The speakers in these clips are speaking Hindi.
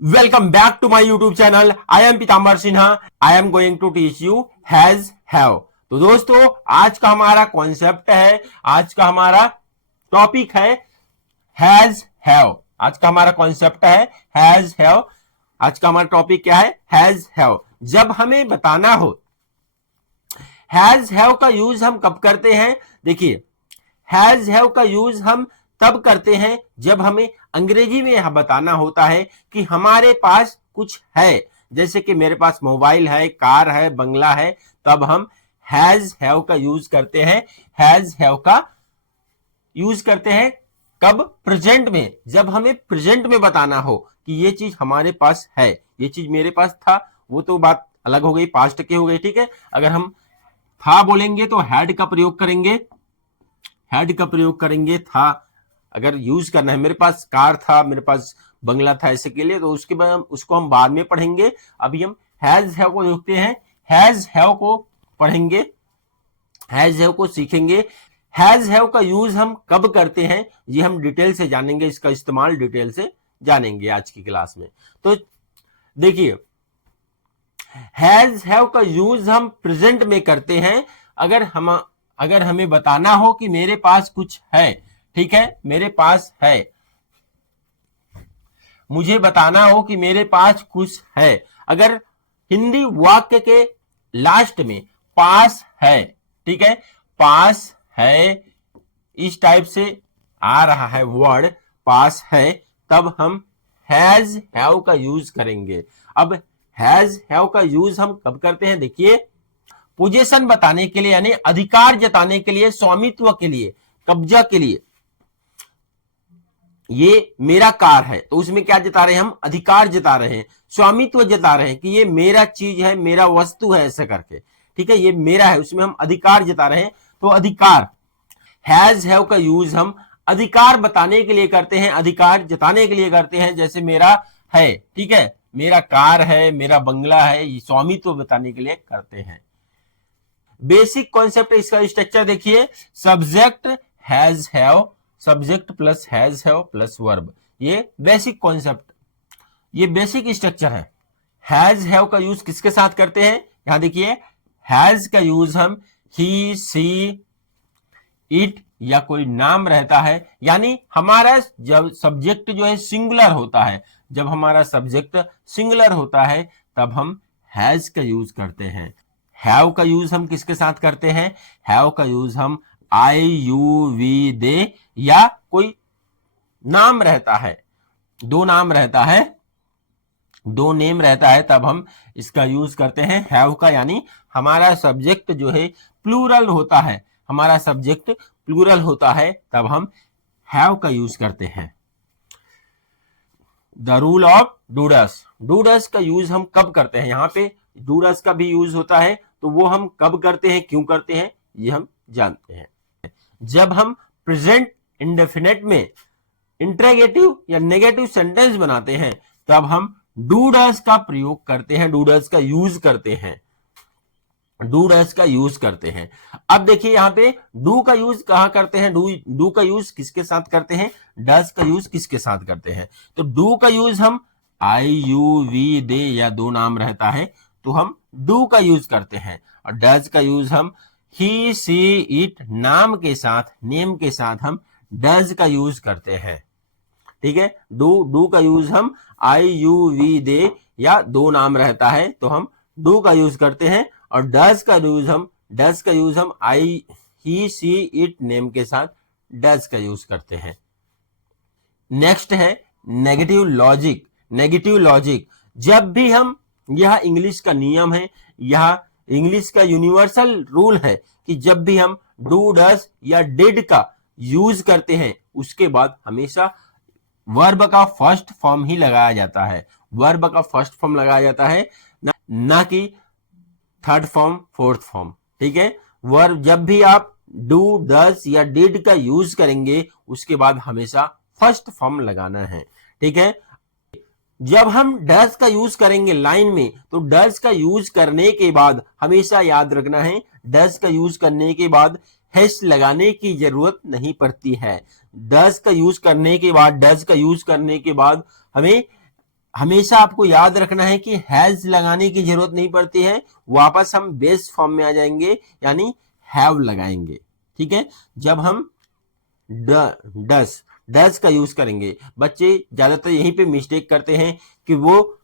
Welcome back to my YouTube channel. I am Pitambar Sinha. I am going to teach you has have. तो दोस्तों आज का हमारा कॉन्सेप्ट है, आज का हमारा टॉपिक है has have. आज का हमारा कॉन्सेप्ट है has have. आज का हमारा टॉपिक क्या है? has have. जब हमें बताना हो has have का यूज हम कब करते हैं? देखिए has have का यूज हम तब करते हैं जब हमें अंग्रेजी में यह बताना होता है कि हमारे पास कुछ है, जैसे कि मेरे पास मोबाइल है, कार है, बंगला है, तब हम हैज हैव का यूज करते हैं. हैज हैव का यूज करते हैं कब? प्रेजेंट में. जब हमें प्रेजेंट में बताना हो कि ये चीज हमारे पास है, ये चीज मेरे पास था, वो तो बात अलग हो गई, पास्ट की हो गई. ठीक है, अगर हम था बोलेंगे तो हैड का प्रयोग करेंगे, हैड का प्रयोग करेंगे. था अगर यूज करना है, मेरे पास कार था, मेरे पास बंगला था, ऐसे के लिए, तो उसके बाद उसको हम बाद में पढ़ेंगे. अभी हम हैज हैव को देखते हैं, हैज हैव को पढ़ेंगे, हैज हैव को सीखेंगे. हैज हैव का यूज हम कब करते हैं ये हम डिटेल से जानेंगे, इसका इस्तेमाल डिटेल से जानेंगे आज की क्लास में. तो देखिए हैज हैव का यूज हम प्रेजेंट में करते हैं अगर हमें बताना हो कि मेरे पास कुछ है. ठीक है, मेरे पास है, मुझे बताना हो कि मेरे पास कुछ है. अगर हिंदी वाक्य के लास्ट में पास है, ठीक है, पास है, इस टाइप से आ रहा है वर्ड पास है, तब हम हैज हैव का यूज करेंगे. अब हैज हैव का यूज हम कब करते हैं? देखिए पोजीशन बताने के लिए, यानी अधिकार जताने के लिए, स्वामित्व के लिए, कब्जा के लिए. ये मेरा कार है तो उसमें क्या जता रहे हैं हम? अधिकार जता रहे हैं, स्वामित्व जता रहे हैं कि ये मेरा चीज है, मेरा वस्तु है, ऐसा करके. ठीक है, ये मेरा है, उसमें हम अधिकार जता रहे हैं. तो अधिकार, हैज हैव का यूज हम अधिकार बताने के लिए करते हैं, अधिकार जताने के लिए करते हैं. जैसे मेरा है, ठीक है, मेरा कार है, मेरा बंगला है, ये स्वामित्व बताने के लिए करते हैं. बेसिक कॉन्सेप्ट इसका स्ट्रक्चर देखिए, subject has have, subject plus has have plus verb. ये बेसिक कॉन्सेप्ट, ये बेसिक स्ट्रक्चर है. हैज हैव का यूज किसके साथ करते हैं? यहां देखिए हैज का यूज हम ही, सी, इट या कोई नाम रहता है, यानी हमारा जब सब्जेक्ट जो है सिंगुलर होता है, जब हमारा सब्जेक्ट सिंगुलर होता है तब हम हैज का यूज करते हैं. हैव का यूज हम किसके साथ करते हैं? हैव का यूज हम आई, यू, वी, दे या कोई नाम रहता है, दो नाम रहता है, दो नेम रहता है, तब हम इसका यूज करते हैं हैव का. यानी हमारा सब्जेक्ट जो है प्लूरल होता है, हमारा सब्जेक्ट प्लूरल होता है, तब हम हैव का यूज करते हैं. द रूल ऑफ डूडस, डूडस का यूज हम कब करते हैं? यहाँ पे डूडस का भी यूज होता है, तो वो हम कब करते हैं, क्यों करते हैं, ये हम जानते हैं. जब हम प्रेजेंट इंडेफिनेट में इंटरोगेटिव या नेगेटिव सेंटेंस बनाते हैं तब हम डू डस का प्रयोग करते हैं, डू डस का यूज करते हैं, डू डस का यूज करते हैं. अब देखिए यहां पे डू का यूज कहां करते हैं? डू का यूज किसके साथ करते हैं? डस का यूज किसके साथ करते हैं? तो डू का यूज हम आई, यू, वी, दे या दो नाम रहता है तो हम डू का यूज करते हैं. और डस का यूज हम ही, सी, इट नाम के साथ, नेम के साथ हम डज का यूज करते हैं. ठीक है, डू का यूज हम आई, यू, वी, दे या दो नाम रहता है तो हम डू का यूज करते हैं. और डज का यूज हम आई, ही, सी, इट नेम के साथ डज का यूज करते हैं. नेक्स्ट है नेगेटिव लॉजिक. नेगेटिव लॉजिक, जब भी हम, यह इंग्लिश का नियम है, यह इंग्लिश का यूनिवर्सल रूल है कि जब भी हम डू, डस या डिड का यूज करते हैं उसके बाद हमेशा वर्ब का फर्स्ट फॉर्म ही लगाया जाता है, वर्ब का फर्स्ट फॉर्म लगाया जाता है, ना कि थर्ड फॉर्म, फोर्थ फॉर्म. ठीक है, वर्ब जब भी आप डू, डस या डिड का यूज करेंगे उसके बाद हमेशा फर्स्ट फॉर्म लगाना है. ठीक है, जब हम डस का यूज करेंगे लाइन में तो डस का यूज करने के बाद हमेशा याद रखना है, डस का यूज करने के बाद हैश लगाने की जरूरत नहीं पड़ती है. डस का यूज करने के बाद हमें हमेशा आपको याद रखना है कि हैज लगाने की जरूरत नहीं पड़ती है, वापस हम बेस फॉर्म में आ जाएंगे, यानी हैव लगाएंगे। ठीक है, जब हम डस का यूज करेंगे, बच्चे ज्यादातर यहीं पे मिस्टेक करते हैं कि वो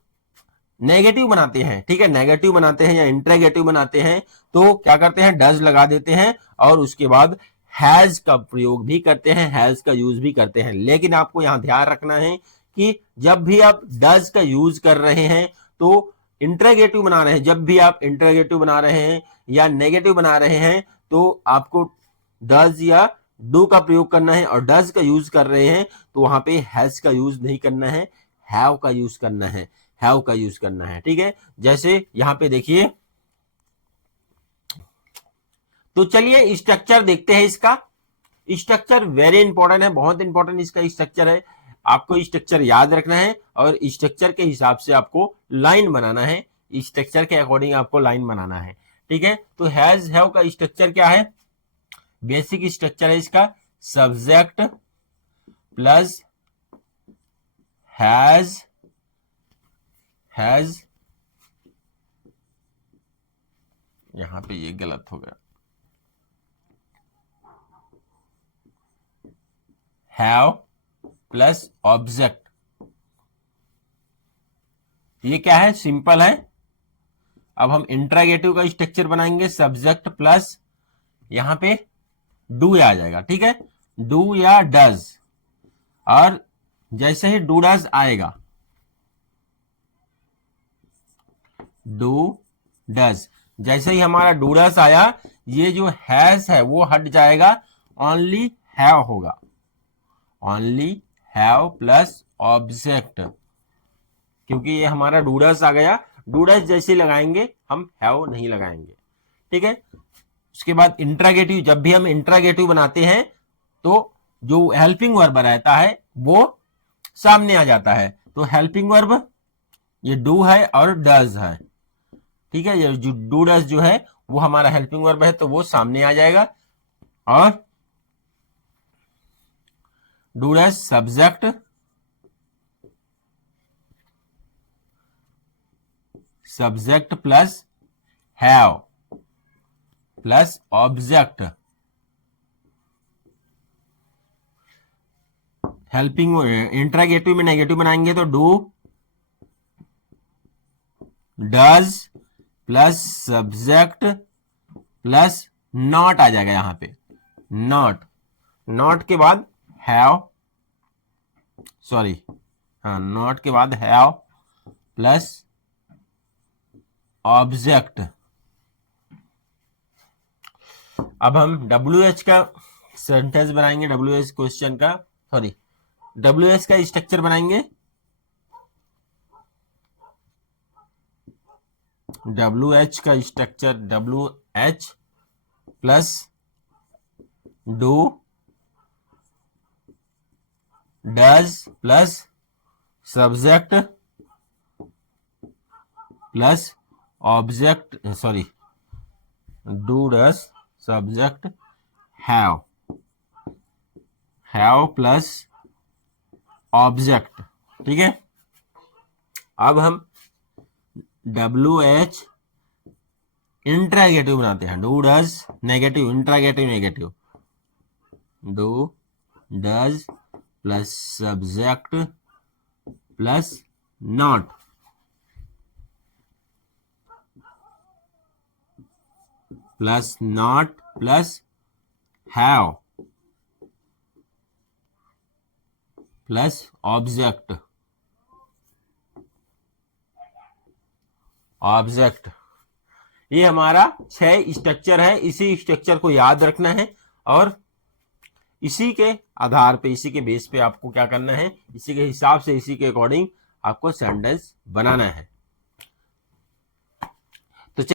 नेगेटिव बनाते हैं। ठीक है, नेगेटिव बनाते हैं या इंट्रोगेटिव बनाते हैं, तो क्या करते हैं, डज लगा देते हैं और उसके बाद हैज का प्रयोग भी करते हैं, हैज का यूज भी करते हैं। लेकिन आपको यहां ध्यान रखना है कि जब भी आप डज का यूज कर रहे हैं तो इंट्रोगेटिव बना रहे हैं, जब भी आप इंट्रोगेटिव बना रहे हैं या नेगेटिव बना रहे हैं तो आपको डज या डू का प्रयोग करना है, और डज का यूज कर रहे हैं तो वहां पे हैज का यूज नहीं करना है, हैव का यूज करना है, हैव का यूज करना है। ठीक है, जैसे यहां पे देखिए, तो चलिए स्ट्रक्चर देखते हैं इसका। स्ट्रक्चर वेरी इंपॉर्टेंट है, बहुत इंपॉर्टेंट इसका स्ट्रक्चर है। आपको स्ट्रक्चर याद रखना है और स्ट्रक्चर के हिसाब से आपको लाइन बनाना है, स्ट्रक्चर के अकॉर्डिंग आपको लाइन बनाना है। ठीक है, तो हैज हैव का स्ट्रक्चर क्या है, बेसिक स्ट्रक्चर है इसका, सब्जेक्ट प्लस हैज यहां पे ये गलत हो गया, हैव प्लस ऑब्जेक्ट। ये क्या है, सिंपल है। अब हम इंट्रोगेटिव का स्ट्रक्चर बनाएंगे, सब्जेक्ट प्लस यहां पे डू आ जाएगा। ठीक है, डू या डज, और जैसे ही डू डज आएगा, डू डज, जैसे ही हमारा डू डज आया, ये जो हैज है वो हट जाएगा, ओनली हैव होगा, ओनली हैव प्लस ऑब्जेक्ट, क्योंकि ये हमारा डू डज आ गया। डू डज जैसे लगाएंगे हम हैव नहीं लगाएंगे। ठीक है, उसके बाद इंट्रोगेटिव, जब भी हम इंट्रोगेटिव बनाते हैं तो जो हेल्पिंग वर्ब रहता है वो सामने आ जाता है, तो हेल्पिंग वर्ब ये डू है और डज है। ठीक है, ये जो डू डज जो है वो हमारा हेल्पिंग वर्ब है, तो वो सामने आ जाएगा, और do does subject plus have plus object, helping interrogative में नेगेटिव बनाएंगे तो do does plus subject plus not आ जाएगा यहां पे, नॉट के बाद हैव, नॉट के बाद हैव प्लस ऑब्जेक्ट। अब हम WH का सेंटेंस बनाएंगे, WH क्वेश्चन का, WH का स्ट्रक्चर बनाएंगे। WH का structure WH plus do does plus subject plus object, do does subject have plus object. ठीक है, अब हम WH इंट्रोगेटिव बनाते हैं, do does negative, interrogative negative, do does plus subject plus not, plus not plus have plus object, ये हमारा 6 स्ट्रक्चर है। इसी स्ट्रक्चर को याद रखना है और इसी के आधार पे, इसी के बेस पे आपको क्या करना है, इसी के हिसाब से, इसी के अकॉर्डिंग आपको सेंटेंस बनाना है।